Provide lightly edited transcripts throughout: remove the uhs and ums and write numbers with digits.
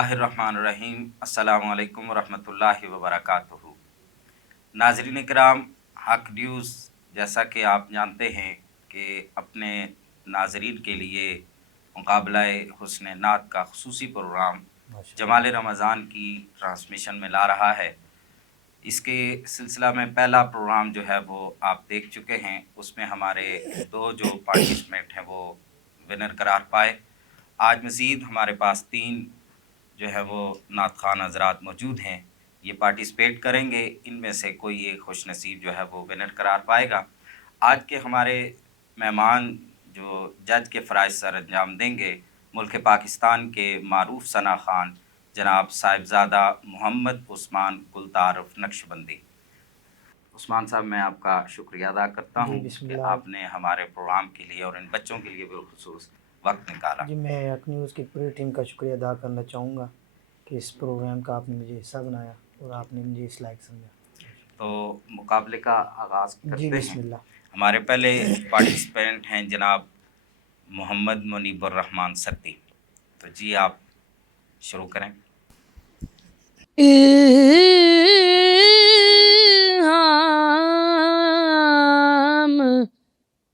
बिस्मिल्लाहिर्रहमानिर्रहीम। अस्सलामु अलैकुम वरहमतुल्लाहि वबरकातुहू। नाज़रीन किराम, हक न्यूज़ जैसा कि आप जानते हैं कि अपने नाज़रीन के लिए मुकाबला हुस्न नात का खुसूसी प्रोग्राम जमाल रमज़ान की ट्रांसमिशन में ला रहा है। इसके सिलसिला में पहला प्रोग्राम जो है वो आप देख चुके हैं। उसमें हमारे दो जो पार्टिसिपेंट हैं वो विनर करार पाए। आज मज़ीद हमारे पास 3 जो है वो नात ख़ान हज़रात मौजूद हैं। ये पार्टिसिपेट करेंगे। इनमें से कोई एक खुशनसीब जो है वो विनर करार पाएगा। आज के हमारे मेहमान जो जज के फ़राइज़ सर अंजाम देंगे, मुल्क पाकिस्तान के मारूफ़ सना ख़ान जनाब साहिबज़ादा मोहम्मद उस्मान गुलतारफ़ नक्शबंदी। उस्मान साहब, मैं आपका शुक्रिया अदा करता हूँ कि आपने हमारे प्रोग्राम के लिए और इन बच्चों के लिए बिलखुसूस वक्त निकाला। जी, मैं हक न्यूज़ की पूरी टीम का शुक्रिया अदा करना चाहूँगा कि इस प्रोग्राम का आपने मुझे हिस्सा बनाया और आपने मुझे इस लायक समझा। तो मुकाबले का आगाज़ करते हैं। बिस्मिल्लाह। हमारे पहले पार्टिसिपेंट हैं जनाब मोहम्मद मुनीबुर रहमान सत्ती। तो जी आप शुरू करें। इल्हाम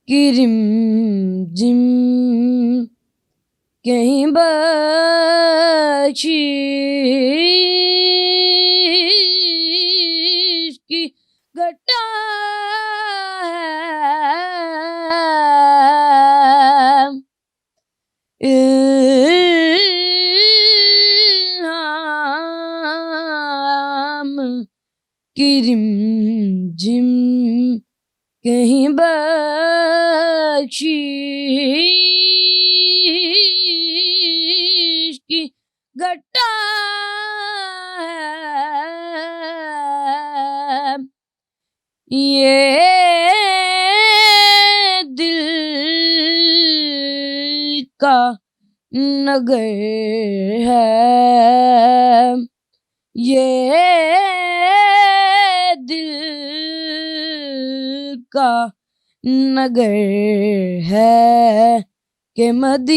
की रिमझिम कहीं बख्शीश की घटा है। इल्हाम की रिमझिम कहीं बख्शीश की घटा है। ये दिल का नगर है, ये दिल का नगर है कि मदीने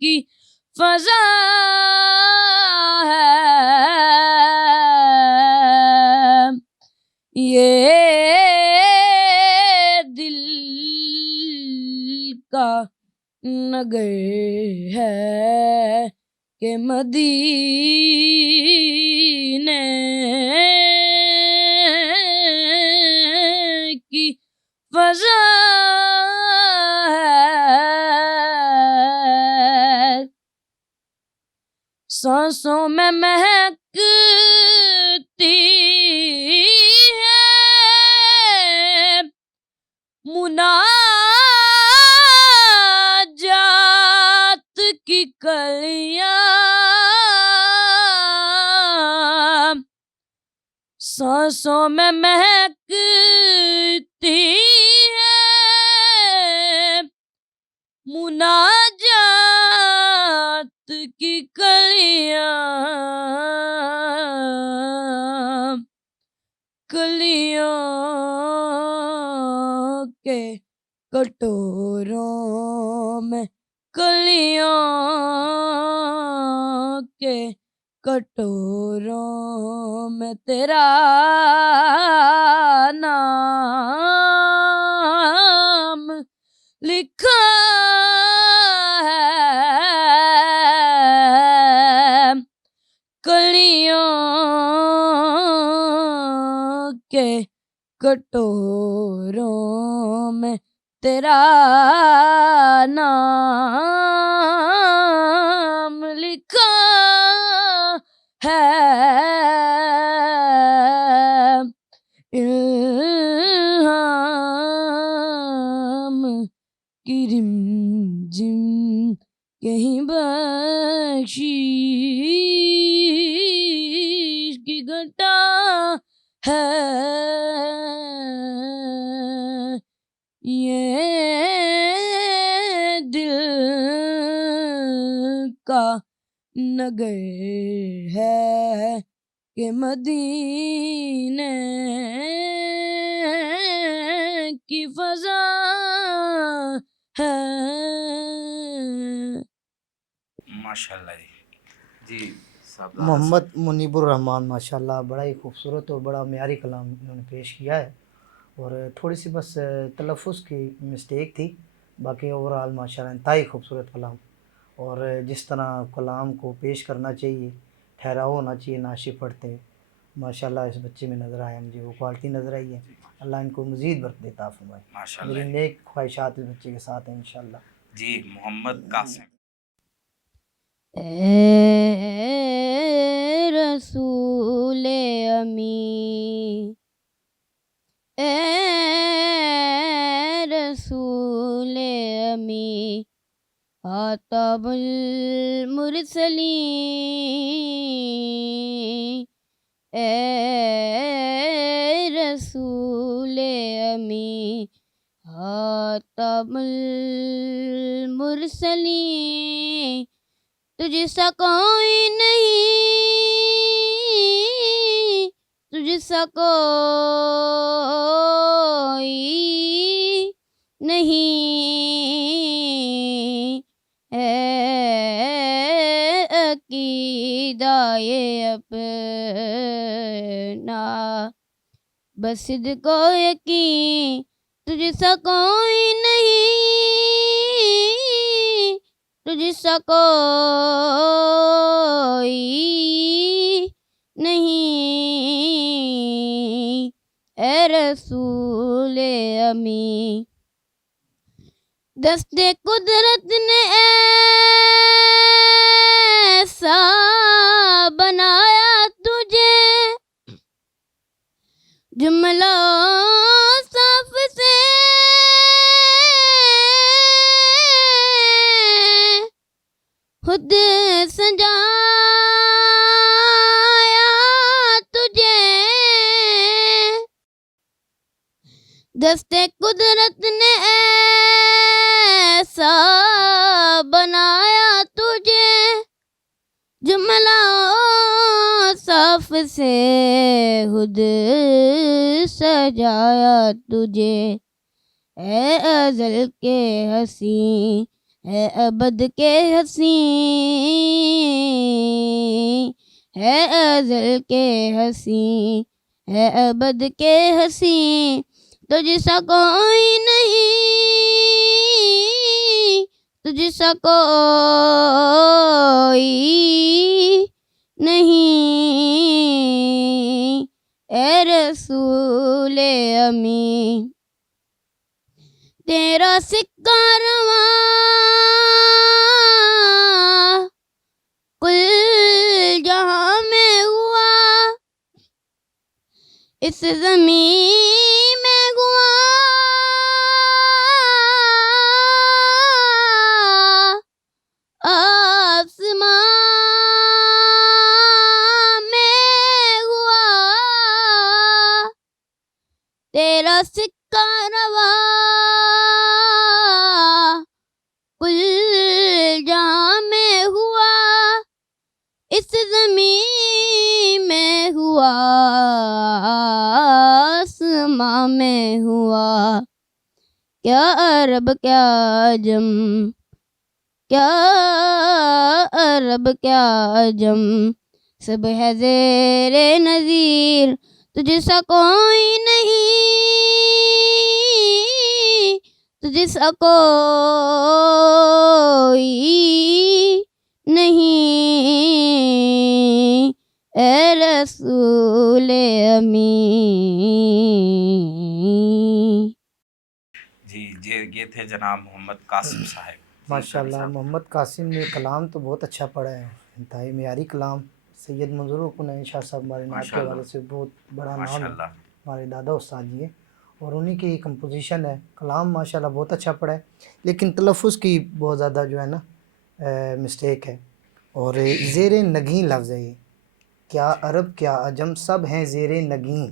की फ़ज़ा है। ये दिल का नगर है कि मदीने की फ़ज़ा है। सांसों में महकती है मुनाजात की कलियां, सांसों में महकती है मुनाजात की कलियां, कलियों के कटोरों में, कलियों के कटोरों में तेरा नाम लिखा है। कलियों के कटोरों में तेरा नाम लिखा है। इल्हाम की रिमझिम कहीं बख्शीश की घटा है। ये दिल का नगर है कि मदीने की फ़ज़ा है। माशाल्लाह जी साहब मोहम्मद मुनीबुर रहमान माशाल्लाह बड़ा ही खूबसूरत और बड़ा म्यारी कलाम इन्होंने पेश किया है। और थोड़ी सी बस तलफ़ुज़ की मिस्टेक थी, बाकी ओवरऑल माशाल्लाह इंतहाई खूबसूरत कलाम। और जिस तरह कलाम को पेश करना चाहिए, ठहराव होना चाहिए नाशिफ़ पढ़ते, माशाल्लाह इस बच्चे में नज़र आया, मुझे वो क्वालिटी नज़र आई है। अल्लाह इनको मज़ीद बरकत अता फ़रमाए। मेरी माशाल्लाह नेक ख्वाहिशात इस बच्चे के साथ हैं इंशाअल्लाह। जी मोहम्मद कासिम। ए रसूल अमी, ए रसूल अमी, आतबुल मुरसलीन, ए रसूल अमी, आतबुल मुरसलीन, तुझसा कोई नहीं, तुझसा कोई नहीं, है अकीदा ये अपना, बस को यकीन, तुझसा कोई नहीं, तुझसा कोई नहीं, ए रसूल अमी। दस्ते कुदरत ने ऐसा बनाया तुझे, जुमला साफ से खुद सजाया तुझे, दस्ते कुदरत ने ऐसा बनाया तुझे, जुमला साफ से खुद सजाया तुझे, है अज़ल के हसी, है अबद के हसी, है अज़ल के हसी, है अबद के हसी, तुझसा कोई नहीं, तुझसा कोई नहीं, ए रसूल अमी। तेरा सिक्का रवा कुल जहां में हुआ, इस ज़मीं में हुआ, आसमां में हुआ, तेरा सिक्का रवा कुल जहां में हुआ, इस ज़मीं में हुआ, आसमां में हुआ, क्या अरब क्या अजम, क्या अरब क्या अजम, सब है ज़ेरे नज़ीर, तुझसा कोई नहीं, तुझसा कोई नहीं, ए रसूल अमी। जी ये थे जनाब मोहम्मद कासिम साहब। माशाल्लाह मोहम्मद कासिम ने कलाम तो बहुत अच्छा पढ़ा है, इंतहाई म्यारी कलाम। सैयद मंजूर हुसैन शाह साहब हमारे नात के हवाले से बहुत बड़ा नाम है, माशाल्लाह हमारे दादा उस्ताद जी हैं, और उन्हीं की कंपोजिशन है। कलाम माशाल्लाह बहुत अच्छा पढ़ा है, लेकिन तलफ़ुज़ की बहुत ज़्यादा जो है ना मिस्टेक है। और ज़ेर नगीं लफ्ज़ है ये, क्या अरब क्या अजम सब हैं ज़ेर नगीं,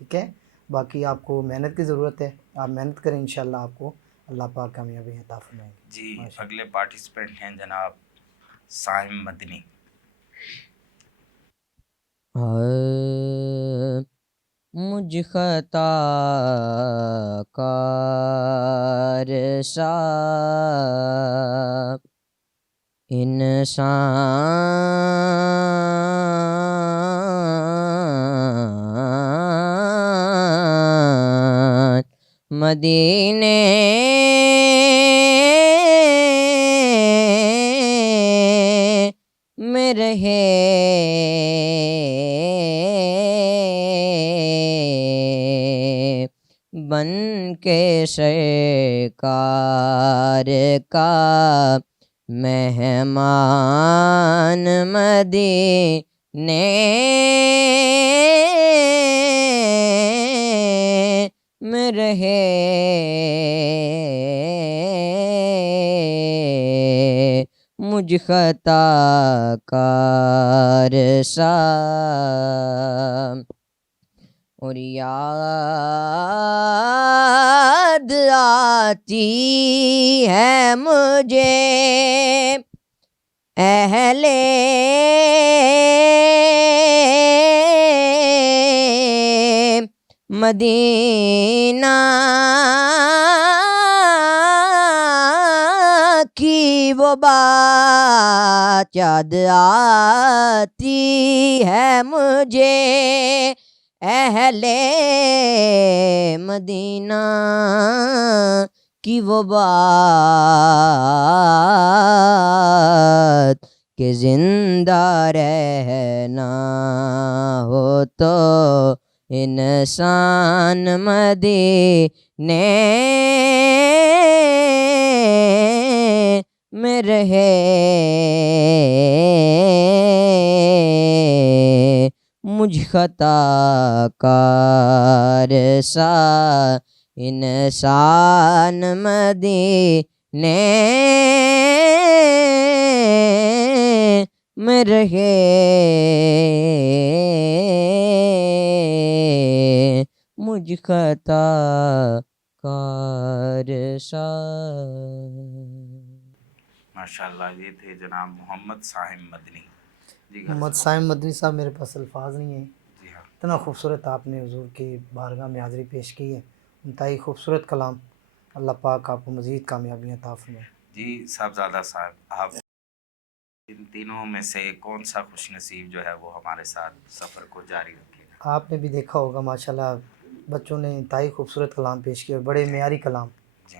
ठीक है। बाकी आपको मेहनत की ज़रूरत है, आप मेहनत करें, इंशाल्लाह आपको अल्लाह पाक कामयाबी अता फरमाएंगे। जी माशा अगले पार्टिसिपेंट हैं जनाब साहिम मदनी। हाँ, मुझ खता कार सा इंसान मदीने में रहे बन के सरकार का मेहमान मदीने में रहे मुझ खता कार सा और याद आती है मुझे अहले मदीना की वो बात याद आती है मुझे अहले मदीना की वो बात कि जिंदा रहना हो तो इंसान मदीने में रहे मुझ खता कार सा इंसान मदीने में रहे मुझ खता कार सा। माशाल्लाह, ये थे जनाब मोहम्मद साहिब मदनी जी। मोहम्मद साइम मदनी साहब, मेरे पास अल्फाज नहीं है, जी हाँ इतना खूबसूरत आपने हुजूर की बारगाह में हाज़िरी पेश की है। इंतहाई खूबसूरत कलाम। अल्लाह पाक आपको मज़ीद कामयाबियाँ अता फरमाए। जी। साहबजादा साहब, आप इन तीनों में से कौन सा खुशनसीब जो है वो हमारे साथ सफ़र को जारी रखेगा? आपने भी देखा होगा माशाल्लाह, बच्चों ने इंतहाई खूबसूरत कलाम पेश किए और बड़े मेयारी कलाम जी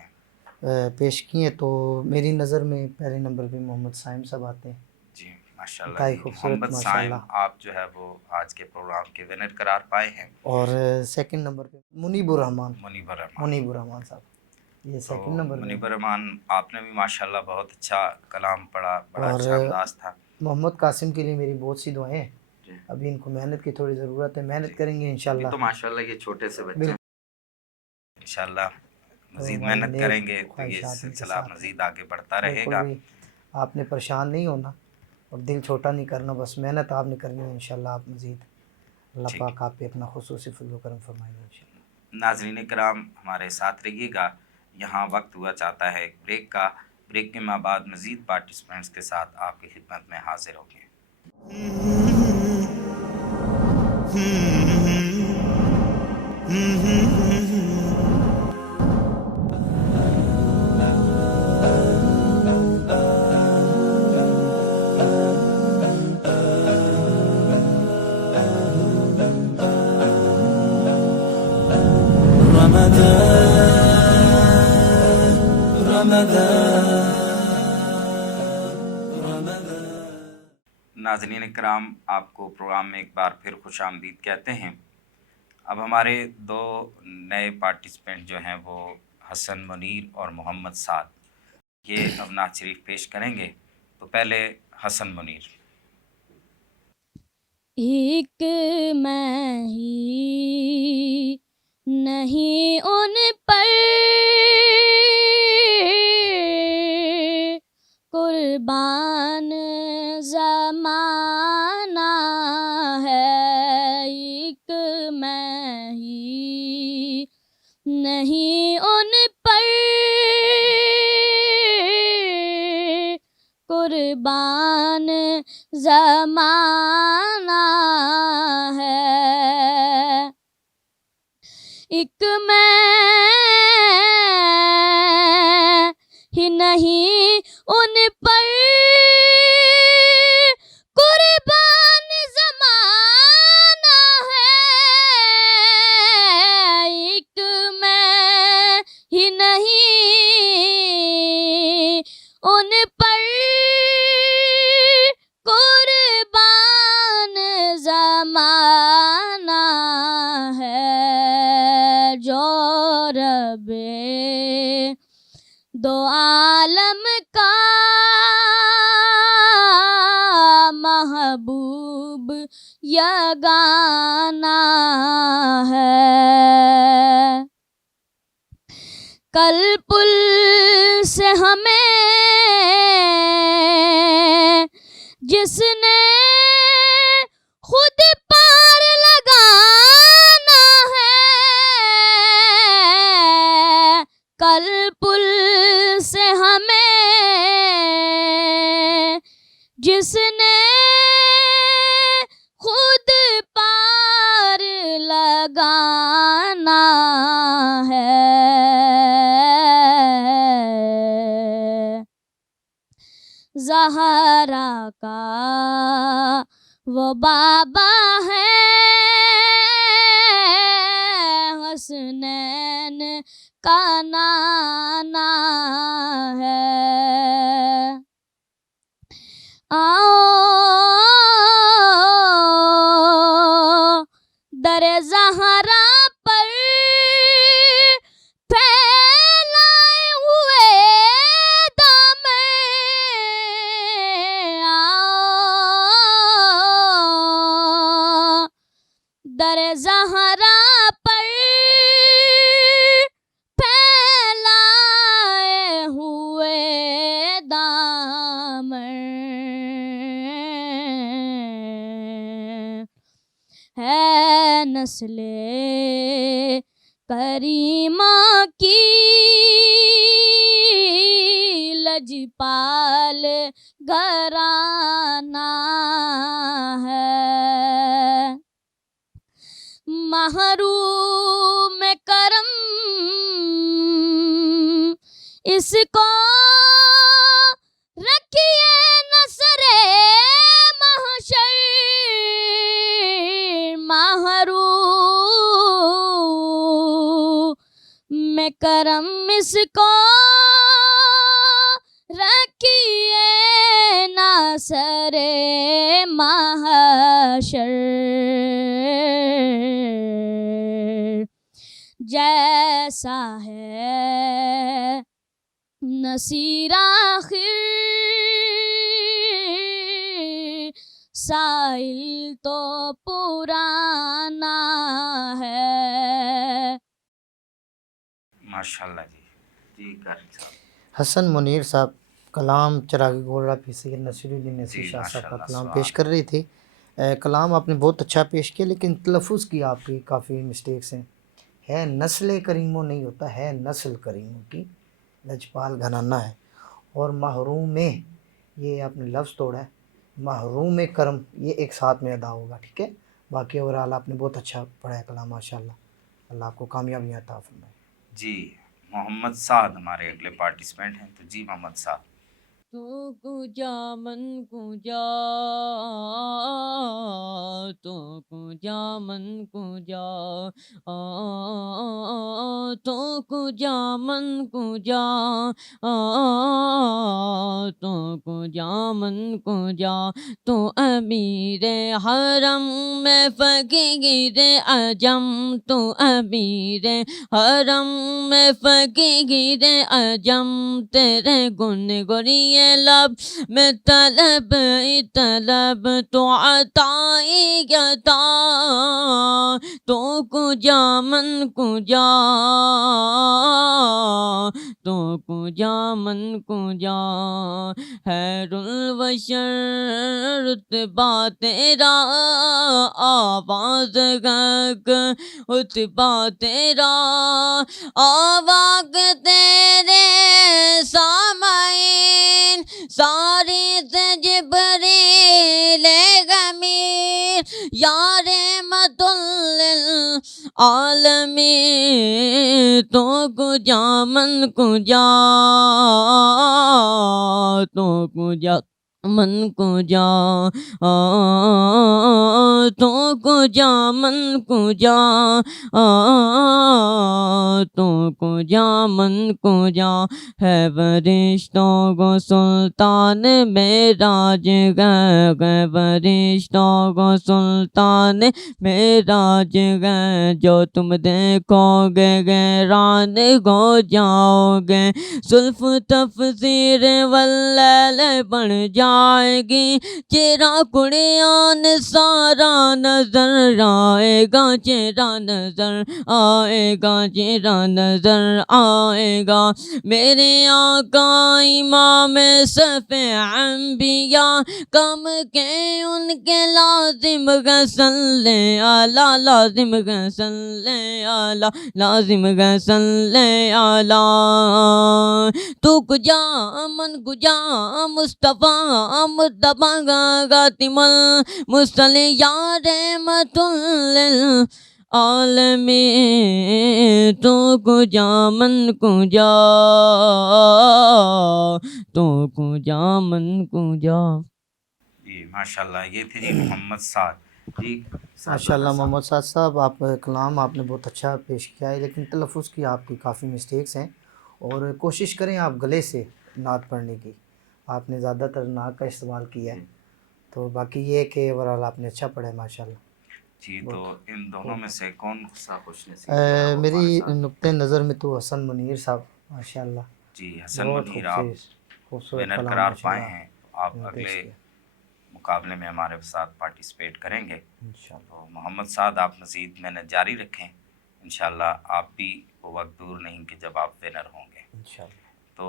पेश किए। तो मेरी नज़र में पहले नंबर पे मोहम्मद साइम साहब आते हैं। जी। माशाल्लाह इंतहाई जी, खूबसूरत मोहम्मद साइम, माशाल्लाह। आप जो है वो आज के प्रोग्राम के विनर करार पाए हैं। और सेकंड नंबर पे मुनीबुर रहमान, मुनीबर रहमान। मुनीबुर रहमान साहब, ये तो सेकंड नंबर पे हैं। मुनीबर रहमान, आपने भी माशाल्लाह बहुत अच्छा कलाम पढ़ा, बड़ा और अच्छा अंदाज था। मोहम्मद कासिम के लिए मेरी बहुत सी दुआएं हैं। जी अभी इनको मेहनत की थोड़ी ज़रूरत है, मेहनत जी। करेंगे अभी इंशाल्लाह। तो माशाल्लाह ये छोटे से बच्चे हैं, बिल्कुल। इंशाल्लाह तो मज़ीद हमारी मेहनत नेक करेंगे तो ये ख्वाहिशात इनके सिलसिला साथ हैं। मज़ीद आगे बढ़ता बिल्कुल रहेगा। भी आपने परेशान नहीं होना और दिल छोटा नहीं करना, बस मेहनत आपने करनी है इंशाल्लाह। आप मज़ीद अल्लाह ठीक है। पाक आप पे अपना खुसूसी फज़ल व करम फरमाएंगे इंशाल्लाह। नाज़रीन किराम, हमारे साथ रहिएगा। यहाँ वक्त हुआ चाहता है एक ब्रेक का। ब्रेक के बाद मज़ीद पार्टिसिपेंट्स के साथ आपकी खिदमत में हाजिर होंगे। नाज़रीन किराम, आपको प्रोग्राम में एक बार फिर खुशामदीद कहते हैं। अब हमारे दो नए पार्टिसिपेंट जो हैं वो हसन मुनीर और मोहम्मद साद, ये अब नात शरीफ पेश करेंगे। तो पहले हसन मुनीर। एक मैं ही नहीं उन पर कुर्बान ज़माना है। एक मैं ही नहीं उन पर कुर्बान ज़माना है। एक मैं ही नहीं उन पर कुर्बान ज़माना है। एक मैं ही नहीं उन पर कुर्बान ज़माना है। जो रब्बे दो आलम का महबूब यगाना है। कल पुल से हमें जिसने खुद पार लगाना है। कल पुल से हमें जिसने खुद पार लगाना है। ज़हरा का वो बाबा है, हसनैन का नाना है। आओ दर ज़हरा पर फैलाए हुए दामन। आओ दर ज़हरा पर फैलाए हुए दामन। है नस्ले करीमा की लजपाल घराना है। महरूम करम इसको रखिए नसरे महशर। महरूम करम इसको रखिए नसरे महशर। जैसा है नसीर आखिर साइल तो पुराना है। माशाल्लाह जी। जी कारी साहब। हसन मुनीर साहब कलाम चिरागी गोरा पी सैयद नसीरुद्दीन नसीर जी शाह साहब का माशाल्लाह कलाम सुभान पेश कर रही थी। कलाम आपने बहुत अच्छा पेश किया, लेकिन तलफ़ुज़ की आपकी काफ़ी मिस्टेक्स हैं। है नस्ल करीमों नहीं होता, है नस्ल करीमों की लजपाल घराना है। और महरूम में ये आपने लफ्ज़ तोड़ा है, महरूम करम ये एक साथ में अदा होगा, ठीक है। बाकी ओवरऑल आपने बहुत अच्छा पढ़ा है कलाम, माशाल्लाह। अल्लाह आपको कामयाबियाँ अता फरमाए। जी। मोहम्मद साद हमारे अगले पार्टिसिपेंट हैं, तो जी मोहम्मद साद। तू कुजा मन कुजा, तू कुजा मन कुजा, तू कुजा मन कुजा, तू कुजा मन कुजा। तू अमीर हरम में फ़कीर अजम, तू अमीर हरम में फ़कीर अजम। तेरे गुन गुरिये लब में तलब तलब, तो अताई अता। तो कुजा मन कुजा, तो कुजा मन कुजा। हैरुल बशर रुतबा तेरा, आवाज़ गग रुतबा तेरा। आवाज़ तेरे सामाइन सारी से जिब्रील गमीर, यारे मतुल्लिल आलमे तो कुजा मन कुजा तो कुजा मन कुजा तो कुजा मन कुजा तो कुजा मन कुजा है वरिश्तों को सुल्तान मेराज गए वरिश्तों को सुल्तान मेराज गए जो तुम देखोगे गैरान हो जाओगे सुल्फ तफसीर वल्लैल बन जाएगी चेहरा कुड़ियान सारा नजर आएगा चेहरा नजर आएगा चेहरा नजर आएगा मेरे आका इमाम सफ़े अंबिया कम के उनके लाजिम गसल्ले आला लाजिम गसल्ले आला लाजिम गसल्ले आला तू कुजा मन कुजा मुस्तफ़ा मुस्तफ़ा गातिमल मुस्तले यार मतुल्लिल आलमे तो कुजा मन कुजा तो कुजा मन कुजा। जी माशाल्लाह, ये थे जी मोहम्मद साद जी। माशाल्लाह मोहम्मद साद साहब, आप कलाम आपने बहुत अच्छा पेश किया है, लेकिन तलफ़ुज़ की आपकी काफ़ी मिस्टेक्स हैं और कोशिश करें आप गले से नात पढ़ने की। आपने ज़्यादातर नाक का इस्तेमाल किया है, तो बाकी ये है कि ओवरऑल आपने अच्छा पढ़ा है माशाल्लाह जी। तो इन दोनों में से कौन सा खुश नसीब बहुत। मेरी नुक्ते नज़र में तो हसन मुनीर साहब माशाल्लाह जी, हसन बहुत मुनीर आप खूबसूरत विनर कलाम करार पाए माशाल्लाह हैं। आप ने पेश अगले किया मुकाबले में हमारे साथ पार्टिसिपेट करेंगे। इंशाल्लाह। तो मोहम्मद साद, आप नसीब मेहनत जारी रखें, इंशाल्लाह आप भी वो वक्त दूर नहीं कि जब आप विनर होंगे। इंशाल्लाह तो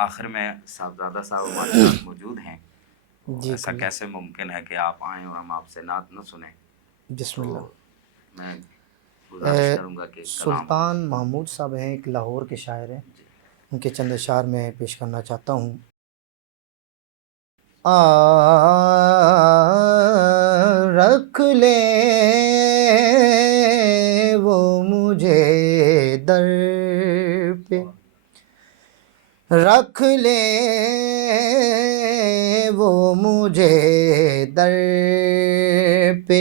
आखिर में साहबजादा साहब हमारे साथ मौजूद हैं, तो जी ऐसा कुल्ला कैसे मुमकिन है कि आप आएँ और हम आपसे नात न सुने। बिस्मिल्लाह। तो मैं गुजारिश करूँगा कि कलाम सुल्तान महमूद साहब हैं, एक लाहौर के शायर हैं, जी। उनके चंद अशार में पेश करना चाहता हूँ। रख ले वो मुझे दर पे, रख ले वो मुझे दर पे,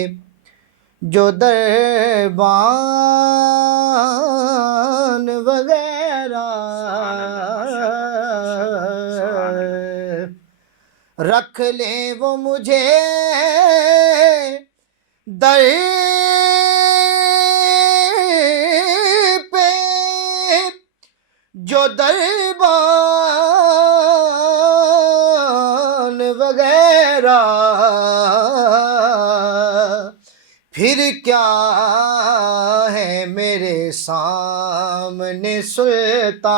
जो दरबान वगैरह रख ले वो मुझे दर पे, जो दरबान वगैरह, फिर क्या है मेरे सामने सुल्तान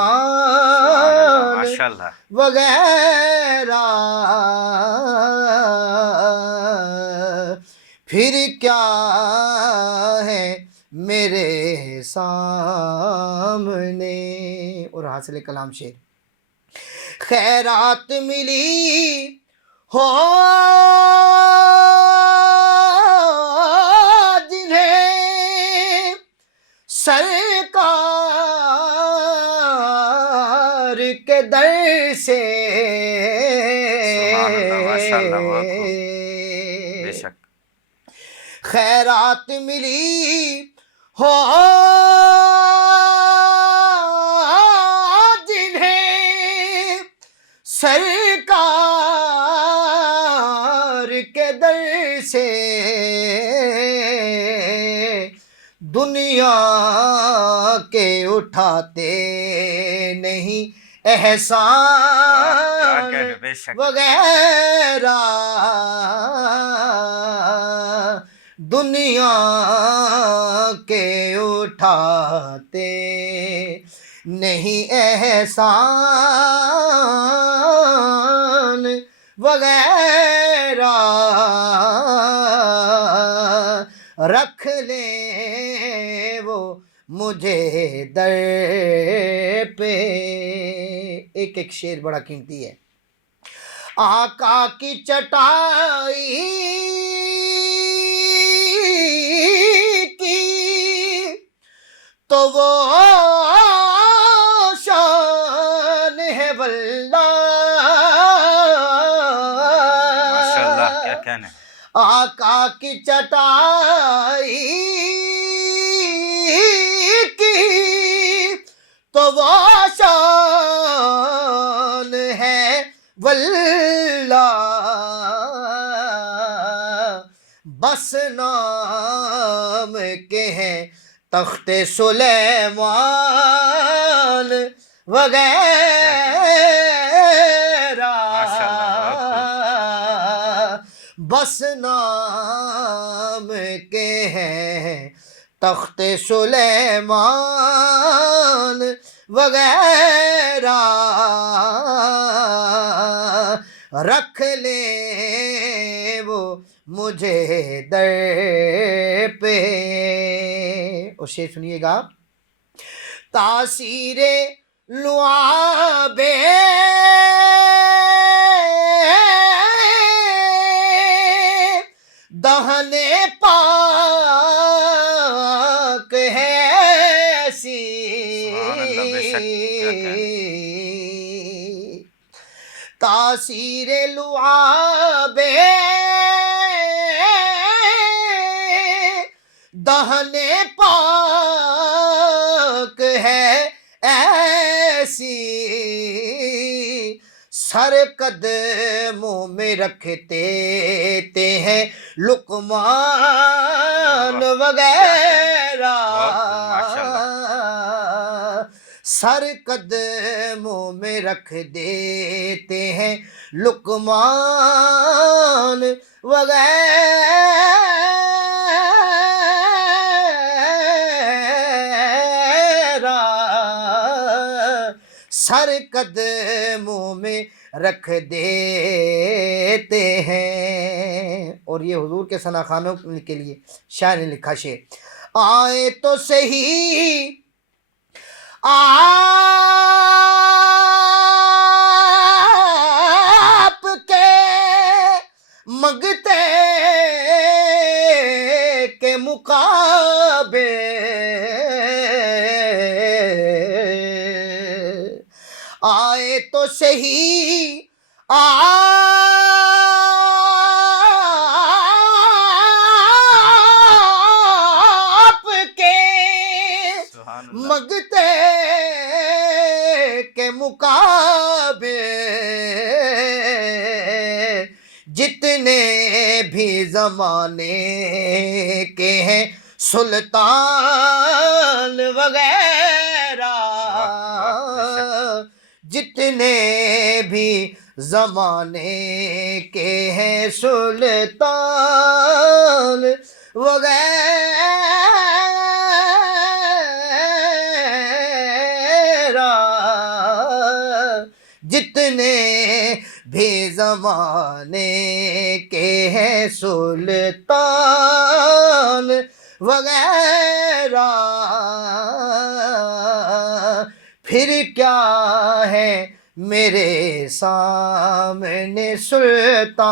माशाल्लाह वगैरह, फिर क्या है मेरे सामने। और हासिल कलाम शेर। खैरात मिली हो जिन्हें सरकार के दर से, सुभान अल्लाह, माशाल्लाह, बहुत खूब, बेशक। खैरात मिली हो जिन्हें सरकार के दर से, दुनिया के उठाते नहीं एहसान वगैरह, दुनिया के उठाते नहीं एहसान वगैरह, रख ले वो मुझे दर पे। एक एक शेर बड़ा कीमती है। आका की चटाई की तो वो शान है वल्लाह। माशाल्लाह, क्या कहना है। आका की चटाई की तो वो शान है वल्लाह। बस नाम के हैं तख्ते सुलेमान वगैरह। बस नाम के हैं तख्ते सुलेमान वगैरह। रख ले वो मुझे दर पे। और शेर सुनिएगा। तासीरे लुआबे दहने पाक है ऐसी। सुभान अल्लाह, बेशक, क्या कहना। तासीरे लुआबे दहने पाक है ऐसी। सर कदमों में रखते ते हैं लुकमान वगैरह। सर कदमों में रख देते हैं लुकमान वगैरह। सर कदमों में रख देते हैं। और ये हुजूर के सनाखानों के लिए शायर ने लिखा शेर। आए तो सही आपके मंगते के मुकाबले। आए तो सही आपके मंगते के मुकाबले। जितने भी जमाने के हैं सुल्तान वगैरह। जितने भी जमाने के हैं सुल्तान वगैरह। जितने भी जमाने के हैं सुल्तान वगैरह। फिर क्या है मेरे सामने सुल्तान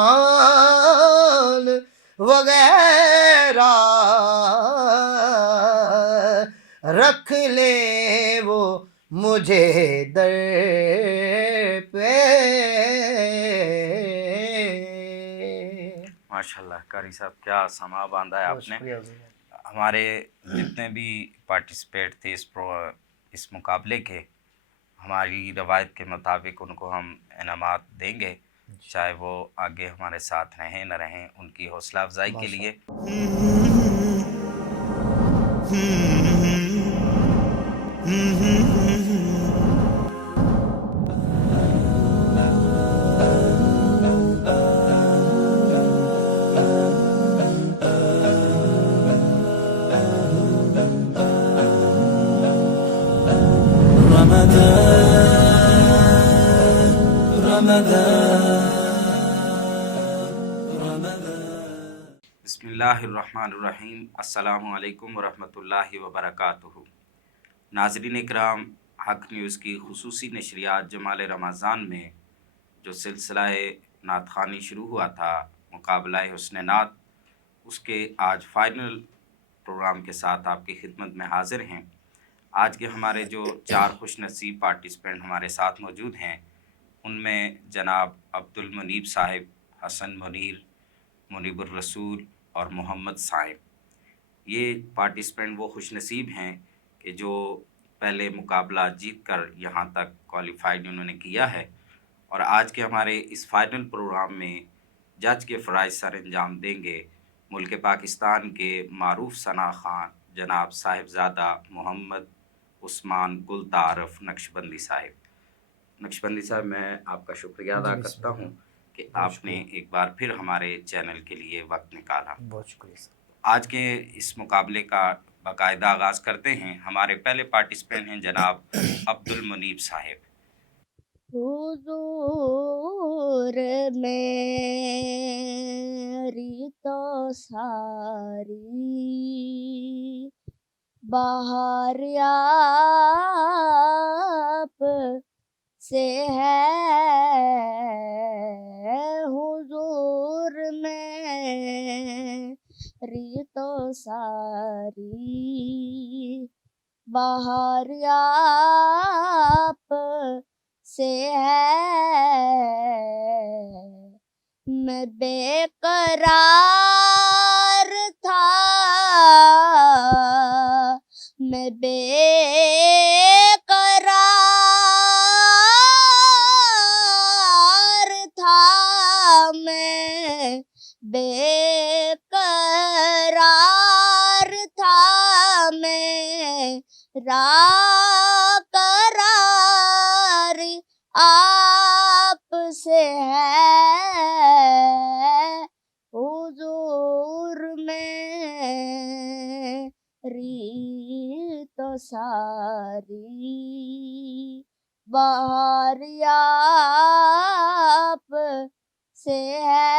वगैरह। रख ले वो मुझे दर पे। माशाल्लाह कारी साहब, क्या समा बांधा है आपने। हमारे जितने भी पार्टिसिपेट थे इस मुकाबले के, हमारी रवायत के मुताबिक उनको हम इनामात देंगे, चाहे वो आगे हमारे साथ रहें न रहें, उनकी हौसला अफजाई के लिए। बिस्मिल्लाहिर्रहमानिर्रहीम। अस्सलामु अलैकुम वरहमतुल्लाहि वबरकातुहू। नाज़रीन इकराम, हक़ न्यूज़ की खुसूसी नशरियात जमाल रमज़ान में जो सिलसिला नात ख़वानी शुरू हुआ था, मुकाबला हुस्न नात, उसके आज फ़ाइनल प्रोग्राम के साथ आपकी खिदमत में हाज़िर हैं। आज के हमारे जो 4 खुशनसीब पार्टिसिपेंट हमारे साथ मौजूद हैं, उनमें जनाब अब्दुल मुनीब साहिब, हसन मुनीर, मुनीबुर रसूल और मोहम्मद साहिब। ये पार्टिसिपेंट वो खुशनसीब हैं कि जो पहले मुकाबला जीत कर यहाँ तक क्वालिफाइड उन्होंने किया है और आज के हमारे इस फाइनल प्रोग्राम में जज के फ़राइज़ सर अंजाम देंगे मुल्क पाकिस्तान के मारूफ सना खान जनाब साहिबजादा मोहम्मद उस्मान गुल तारफ़ नक्शबंदी साहिब। नक्शबंदी साहब, मैं आपका शुक्रिया अदा जी, करता हूँ कि बहुत आपने एक बार फिर हमारे चैनल के लिए वक्त निकाला। बहुत शुक्रिया सर। आज के इस मुकाबले का बाकायदा आगाज़ करते हैं। हमारे पहले पार्टिसिपेंट हैं जनाब अब्दुल मुनीब साहिब। हुजूर मेरी तो सारी बाहर आप से है, हुजूर मेरी तो सारी बाहर आप से है। मैं बेकरार था, मैं बेकरार था, मैं बेकरार था, मेरा करार आपसे है, हुजूर मेरी तो सारी बाहर आप से है।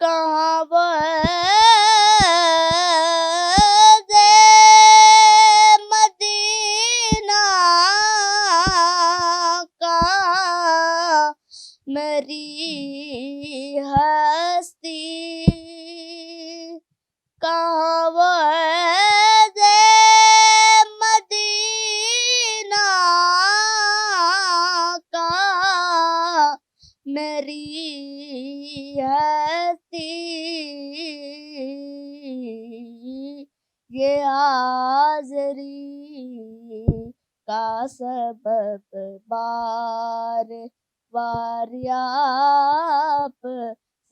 कहाँ वज़े मदीना, कहाँ मेरी हस्ती, कहाँ वज़े मदीना, कहाँ मेरी हस्ती, ये हाज़री का सबब बार बार आप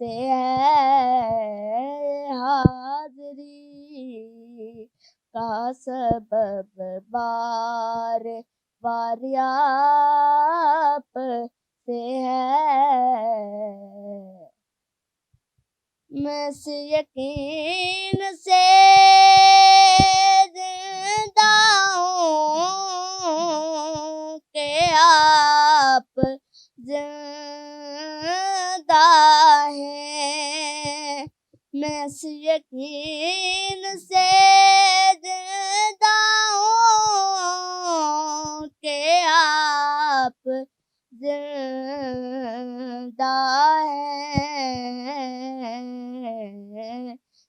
से है, हाज़री का सबब बार बार आप से है। मैं इस यकीन से ज़िंदा हूँ कि आप ज़िंदा हैं, मैं इस यकीन से ज़िंदा हूँ कि आप ज़िंदा हैं,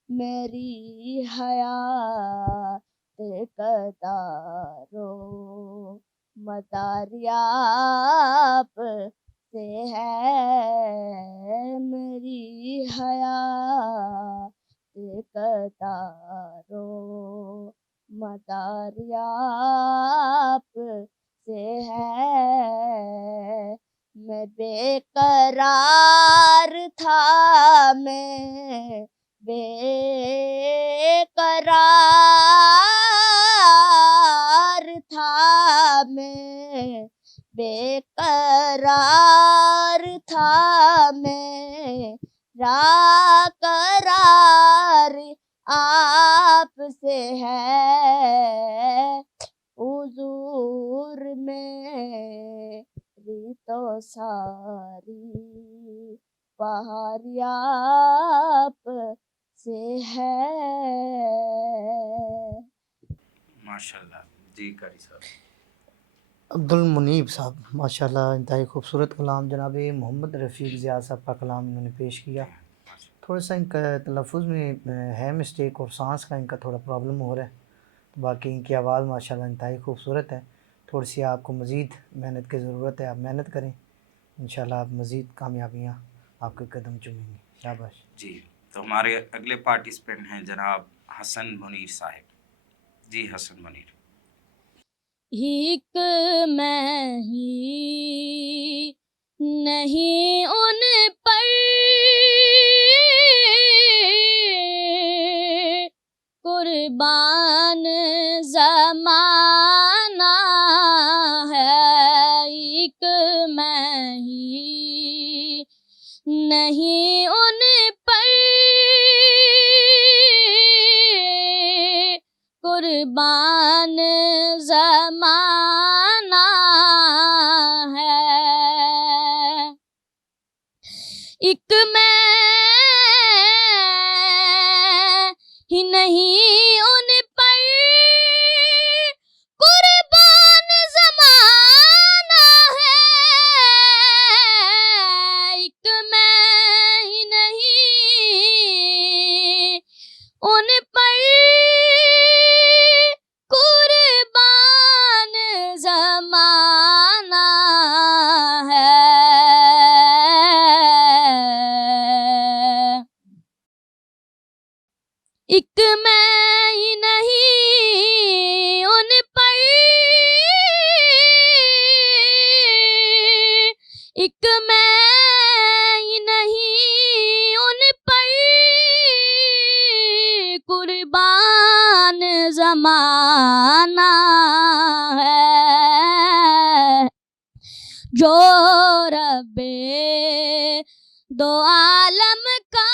मेरी हयात कदारो मदार आप से है, मेरी हयात कदारो मदार आप से है। मैं बेकरार था, मैं बेकरार था, मैं बेकरार था, मेरा करार आपसे है, हुजूर मेरी तो सारी बाहर आप से है। माशाल्लाह। जी कारी साहब। अब्दुल मुनीब साहब माशाल्लाह इंतहाई खूबसूरत कलाम जनाब मोहम्मद रफ़ीक ज़िया साहब का कलाम इन्होंने पेश किया। थोड़ा सा इनका तलफ़ुज़ में है मिस्टेक और सांस का इनका थोड़ा प्रॉब्लम हो रहा है। बाकी इनकी आवाज़ माशाल्लाह इंतहाई खूबसूरत है। थोड़ी सी आपको मज़ीद मेहनत की ज़रूरत है, आप मेहनत करें, इंशाल्लाह आप मज़ीद कामयाबियाँ आपके कदम चूमेंगे। शाबाश। जी, तो हमारे अगले पार्टिसिपेंट हैं जनाब हसन मुनीर साहब। जी हसन मुनीर। एक मैं ही नहीं उन पर कुर्बान ज़माना है, एक मैं ही नहीं उन पर कुर्बान ज़माना है। एक मैं ही नहीं उन पर कुर्बान ज़माना है, एक मैं ही नहीं उन पर कुर्बान ज़माना है। एक मैं ही नहीं उन पर एक मैं ही नहीं उन पर कुर्बान ज़माना है, जो रब्बे दो आलम का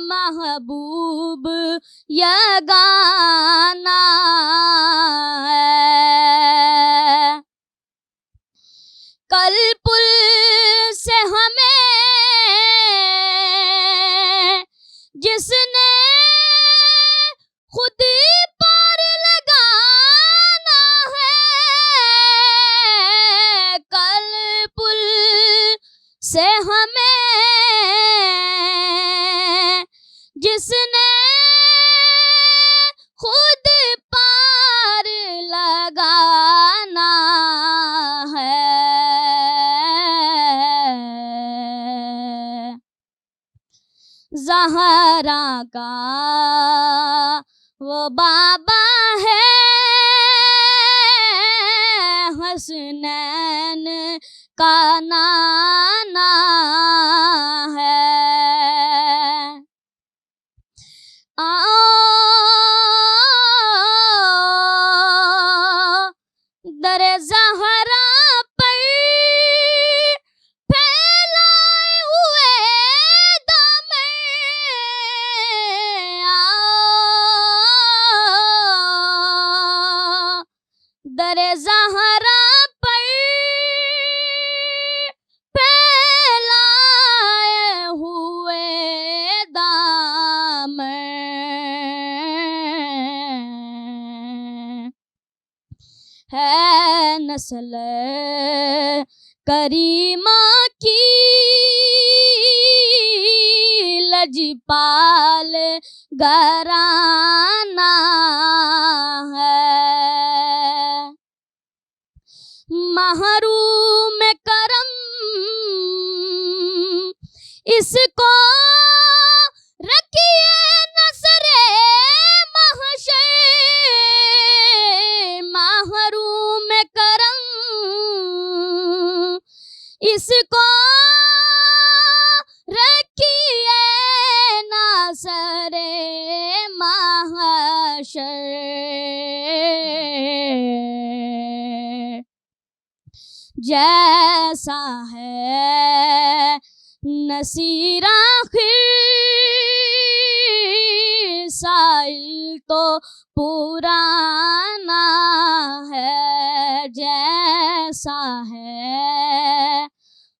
महबूब यगाना है। कल पुल से हमें जिसने खुद पार लगाना है, कल पुल से हमें जिसने खुद पार लगाना है। ज़हरा का वो बाबा है, हसनैन का नाना है। आओ दर ज़हरा पर फैलाए हुए दामन, आओ दर ज़हरा पर फैलाए हुए दामन, है नस्ल करीमा की लजपाल घराना है। महरूम करम इसको रखिए नसरे महशर, महरूम करम इसको रखिए नसरे महशर। जैसा है नसीर आखिर साइल तो पुराना है, जैसा है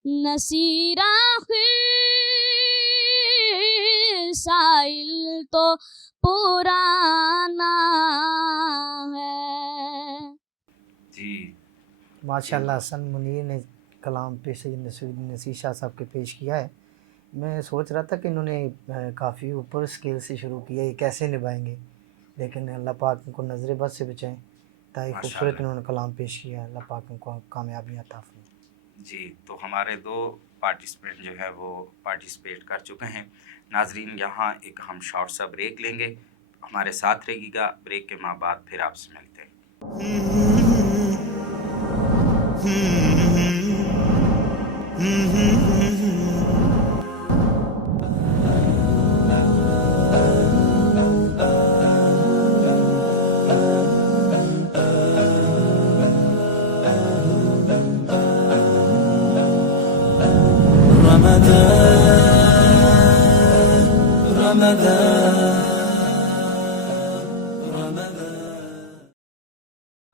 नसीर आखिर साइल तो पुराना है। जी माशाल्लाह हसन मुनीर ने कलाम पेश नसीर शाह साहब के पेश किया है। मैं सोच रहा था कि इन्होंने काफ़ी ऊपर स्केल से शुरू किया, ये कैसे निभाएंगे, लेकिन अल्लाह पाक इनको नज़र बद से बचाएं। ताकि खूबसूरत माशाल्लाह। इन्होंने कलाम पेश किया, अल्लाह पाक इनको कामयाबी अता फरमाए। जी, तो हमारे 2 पार्टिसिपेंट जो है वो पार्टिसिपेट कर चुके हैं। नाज़रीन, यहाँ एक हम शॉर्ट सा ब्रेक लेंगे, हमारे साथ रहिएगा। ब्रेक के बाद फिर आपसे मिलते हैं।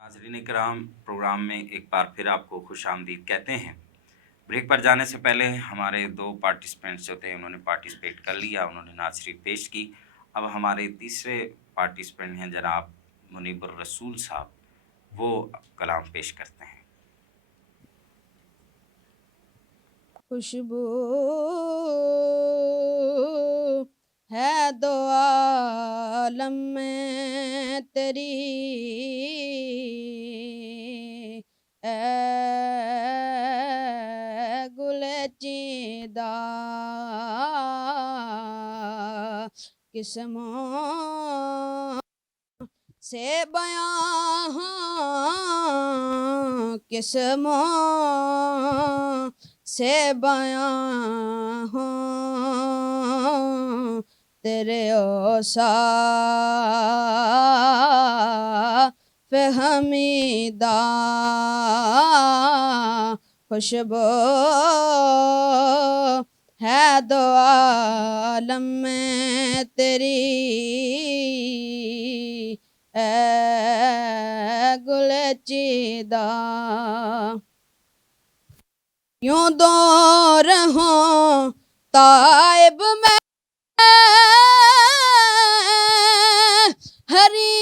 नाज़रीन इकराम, प्रोग्राम में एक बार फिर आपको खुशामदीद कहते हैं। ब्रेक पर जाने से पहले हमारे 2 पार्टिसिपेंट्स जो थे उन्होंने पार्टिसिपेट कर लिया, उन्होंने नात शरीफ पेश की। अब हमारे तीसरे पार्टिसिपेंट हैं जनाब मुनीबुर रसूल साहब, वो कलाम पेश करते हैं। खुशबू है दो आलम में तेरी, ऐ गुले चीदा किस्मों से बयां किस्मों से बयां तेरे औसाफ हमीदा, खुशबू है दो आलम में तेरी, ऐ गुले चीदा। यूं दौर हों ताइब में हरी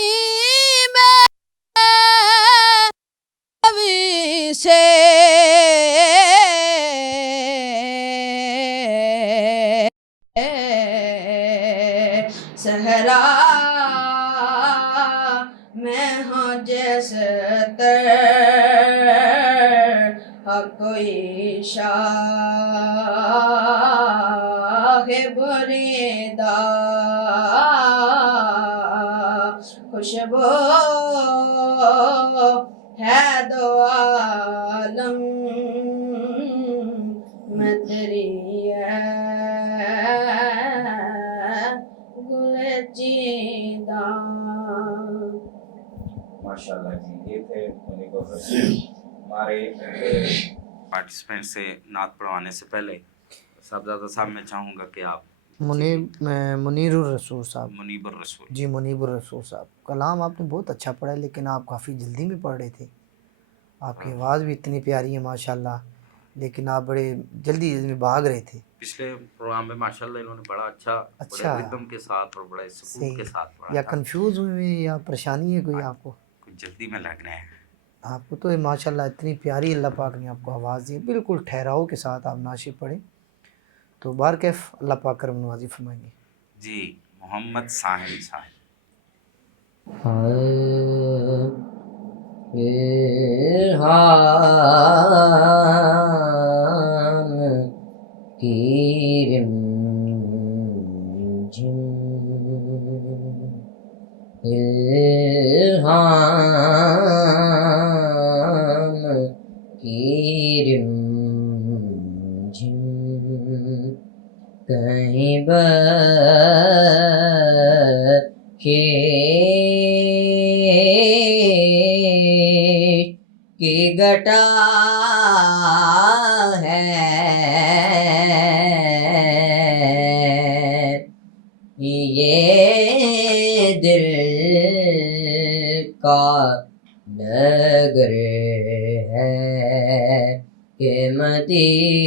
में कवि से सहरा मैं हूँ जैसे कोई शाह बुरीदा, खुशबू है दो आलम में तेरी, गुले चीदा। माशाल्लाह जी, ये थे मुनीबुर रसूल। हमारे पार्टिसिपेंट से नात पढ़वाने से पहले साहबजादा साहब, मैं चाहूँगा कि आप मुनीरुर रसूल साहब, मुनीबुर रसूल। जी मुनीबुर रसूल साहब, कलाम आपने बहुत अच्छा पढ़ा है, लेकिन आप काफ़ी जल्दी में पढ़ रहे थे। आपकी आवाज़ भी इतनी प्यारी है माशाल्लाह, लेकिन आप बड़े जल्दी जल्दी में भाग रहे थे। पिछले प्रोग्राम में माशाल्लाह इन्होंने बड़ा अच्छा अच्छा, बड़े रिदम के साथ और बड़े सुकून के सही, साथ पढ़ा या था। कंफ्यूज हुए या परेशानी है कोई आपको? कुछ जल्दी में लग रहे हैं। आपको तो ये माशाल्लाह इतनी प्यारी अल्लाह पाक ने आपको आवाज़ दी है, बिल्कुल ठहराव के साथ आप नाशिद पढ़े, तो बार कैफ अल्लाह पाक करम नवाजी फरमाएंगे। जी, मोहम्मद साहिल साहब। कहीं की घटा है, ये दिल का नगर है के मदीने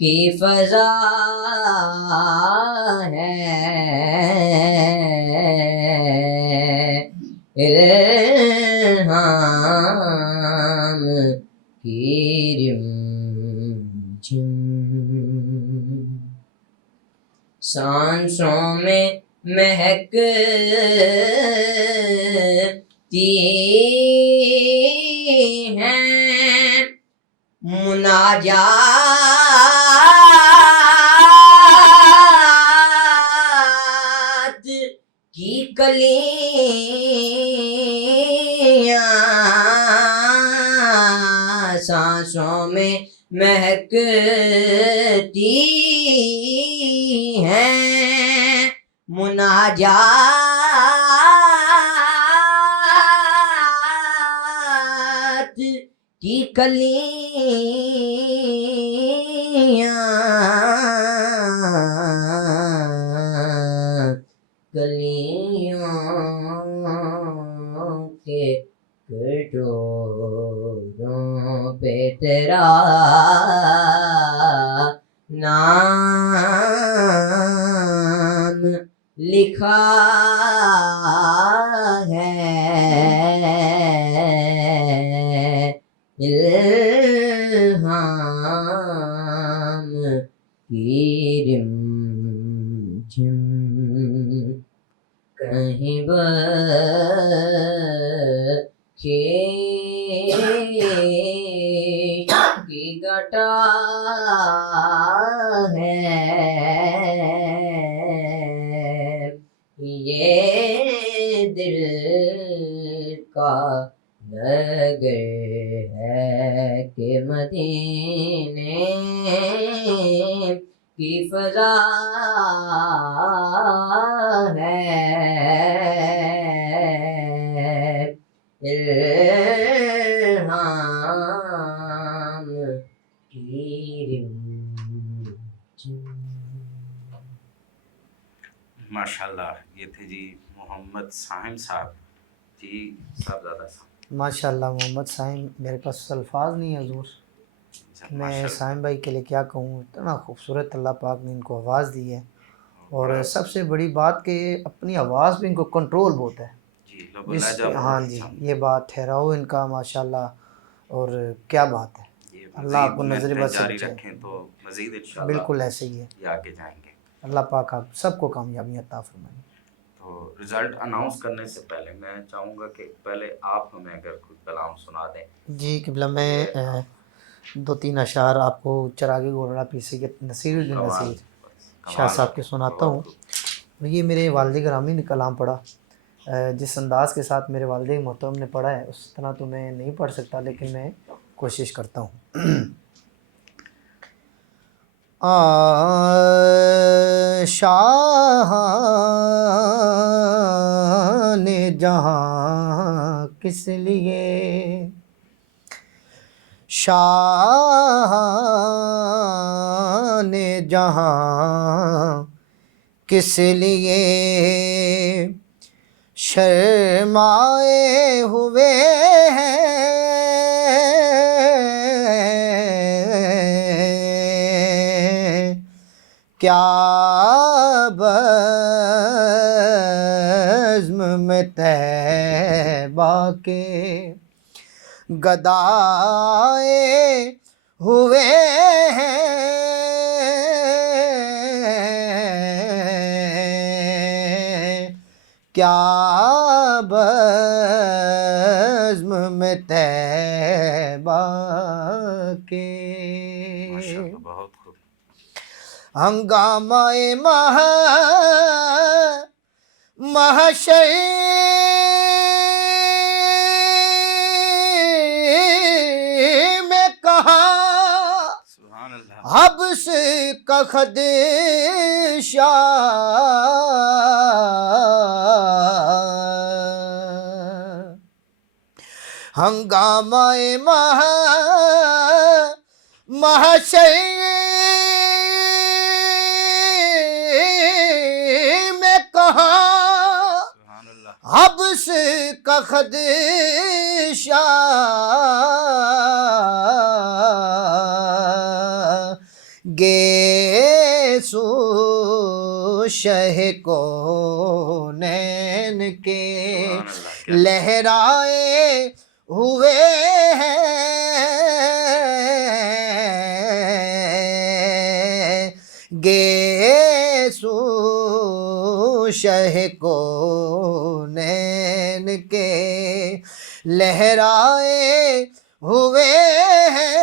की फजा है, इल्हाम सांसों में महकती हैं मुनाजात की कलियां सांसों में महकती हैं मुनाजात की कलियों के कटोरों पे तेरा नाम लिखा है इल्हाम की रिमझिम कहीं बखेश की घटा है ये दिल का नगर है कि मदीने की फजा है इल्हाम की रिमझिम। माशाल्लाह, ये थे जी मोहम्मद साहिम साहब जी। साहबजादा साहब, माशाल्लाह मोहम्मद साहिम, मेरे पास अल्फाज नहीं है हुजूर, मैं माशाल्लाह। साहिम भाई के लिए क्या कहूँ। इतना खूबसूरत अल्लाह पाक ने इनको आवाज़ दी है, और बड़ा- सबसे बड़ी बात कि अपनी आवाज़ पे इनको कंट्रोल बहुत है। जी जिस लबुल्लाजा हाँ जी, ये बात ठहराओ इनका माशाल्लाह, और क्या बात है। ये अल्लाह आपको मज़ीद नजर मेहनतें बद से जारी बचाए। रखें तो मज़ीद इंशाल्लाह बिल्कुल ऐसे ही है। ये आगे जाएंगे। अल्लाह पाक आप सबको कामयाबी अता फरमाए। तो रिज़ल्ट अनाउंस करने से पहले मैं चाहूँगा कि पहले आप हमें अगर कुछ कलाम सुना दें। जी किबला, मैं 2-3 अशार आपको चरागे गोरड़ा पी सैयद नसीरुद्दीन कमाल, नसीर शाह कमाल साहब के सुनाता हूँ। बहुत खूब। ये मेरे वालिद गिरामी ने कलाम पढ़ा। जिस अंदाज़ के साथ मेरे वालिद मोहतरम ने पढ़ा है उस तरह तो मैं नहीं पढ़ सकता, लेकिन मैं कोशिश करता हूँ। शाह ने जहाँ किस लिए, शाह ने जहाँ किस लिए शर्माए हुए हैं, क्या बज़्म में तैबा के गदाए हुए हैं, क्या बज़्म में तैबा के माशाल्लाह बहुत खूब। हंगामाए महशर में कहा सुभान अल्लाह। हब्स का खदशा, हंगामाए महशर में कहा सुभान अल्लाह। हब्स का खदशा, गेसू शह को नैन के सुभान अल्लाह, क्या लहराए हुए हैं, गेसू शह को नैन के लहराए हुए हैं,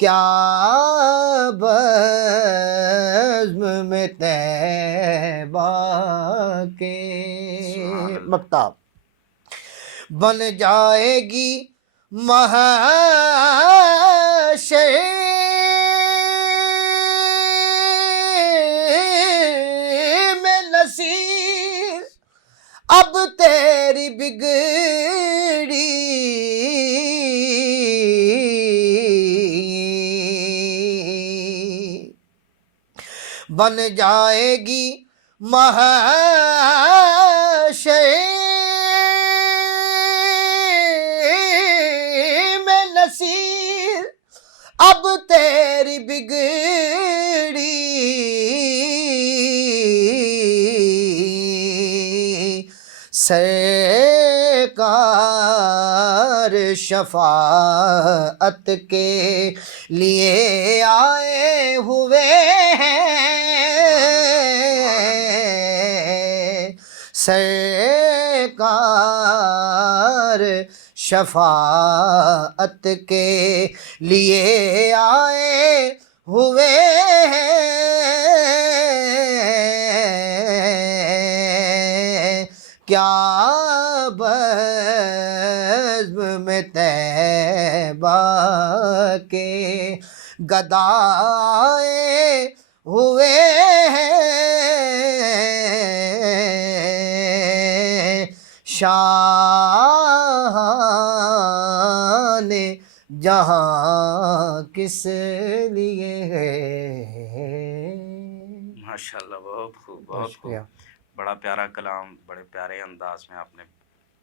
क्या बज़्म में तैबा के मक्ताब बन जाएगी महशर में नसीर अब तेरी बिगड़ी बन जाएगी महशर में नसीर अब तेरी बिगड़ी सरकार शफाअत के लिए आए हुए हैं, सरकार शफाअत के लिए आए हुए हैं, क्या बज़्म में तैबा के गदाए हुए हैं, शान जहाँ किस लिए है। माशाल्लाह, बहुत खूब, बहुत शुक्रिया। खूब। बड़ा प्यारा कलाम, बड़े प्यारे अंदाज में आपने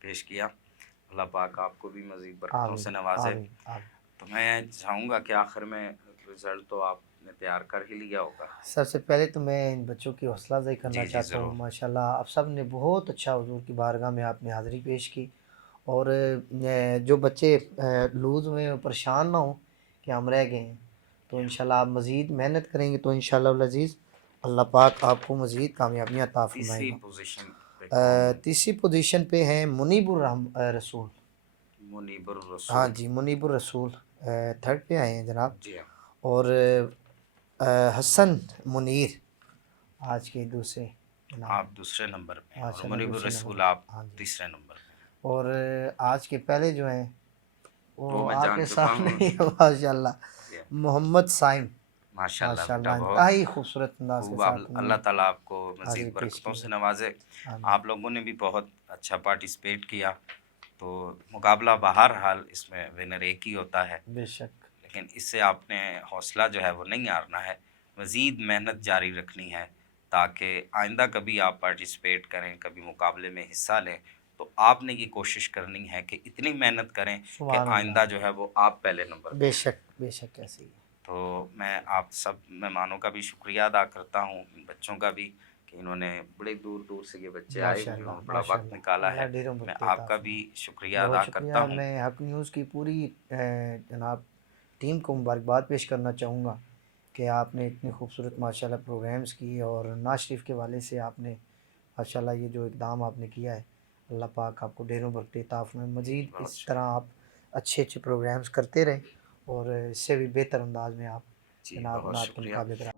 पेश किया। अल्लाह पाक आपको भी मज़ीद बरकतों से नवाजे। आमीन, आमीन। तो मैं चाहूँगा कि आखिर में रिज़ल्ट तो आपने तैयार कर ही लिया होगा। सबसे पहले तो मैं इन बच्चों की हौसला अफजाई करना जी, जी, चाहता हूँ। ज़रूर। माशाल्लाह आप सब ने बहुत अच्छा हुजूर की बारगाह में आपने हाज़िरी पेश की। और जो बच्चे लूज़ में परेशान ना हो कि हम रह गए हैं, तो इंशाल्लाह आप मज़ीद मेहनत करेंगे तो इंशाल्लाह अज़ीज़ अल्लाह पाक आपको मज़ीद कामयाबियाँ अता तीसरी फरमाएगा। पोजीशन पे कौन? तीसरी पोजीशन पे हैं मुनीबुर रसूल। मुनीबुर हाँ रसूल। जी, मुनीबुर रसूल थर्ड पे आए हैं जनाब। जी हाँ। और हसन मुनीर आज के दूसरे जनाब। आप दूसरे नंबर पे हैं और माशाल्लाह मुनीबुर दूसरे रसूल नंबर। आप हाँ जी। तीसरे नंबर पे। और आज के पहले जो हैं वो वो मैं जान आपके चुका सामने हूँ। ही है, माशाल्लाह जी हाँ। मोहम्मद साइम। माशाल्लाह बेटा, माशाल्लाह बहुत इंतहाई खूबसूरत अंदाज के खूब। साथ अल्लाह ताला आपको हाजिरी मज़ीद पेश बरकतों की से है। नवाजे। आमीन। आप लोगों ने भी बहुत अच्छा पार्टिसिपेट किया। तो मुकाबला बहरहाल इसमें विनर एक ही होता है, बेशक लेकिन इससे आपने हौसला जो है वो नहीं हारना है, मज़ीद मेहनत जारी रखनी है ताकि आइंदा कभी आप पार्टिसिपेट करें, कभी मुकाबले में हिस्सा लें, तो आपने ये कोशिश करनी है कि इतनी मेहनत करें कि सुभान आइंदा अल्लाह। जो है वो आप पहले नंबर पे। बेशक बेशक ऐसे ही है। तो मैं आप सब मेहमानों का भी शुक्रिया अदा करता हूँ, इन बच्चों का भी कि इन्होंने बड़े दूर दूर से ये बच्चे आए हुए हैं, माशाल्लाह उन्होंने बड़ा वक्त माशाल्लाह निकाला अल्लाह है। ढेरों मैं बरकत आपका अता भी फरमाए। शुक्रिया बहुत अदा करता शुक्रिया। हूँ। मैं हक न्यूज़ की पूरी जनाब टीम को मुबारकबाद पेश करना चाहूँगा कि आपने इतने खूबसूरत माशाल्लाह प्रोग्राम्स किए और नाज शरीफ के वाले से आपने माशाल्लाह ये जो इक़दाम आपने किया है, अल्लाह पाक आपको ढेरों बरकत अता फरमाए। मज़ीद बहुत इस तरह आप अच्छे अच्छे प्रोग्राम्स करते रहें और इससे भी बेहतर अंदाज में आप जी, जनाब बहुत नात के शुक्रिया। मुकाबले करा।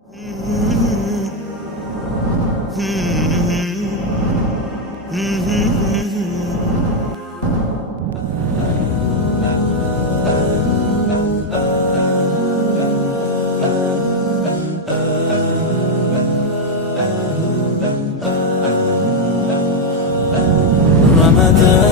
Ramadan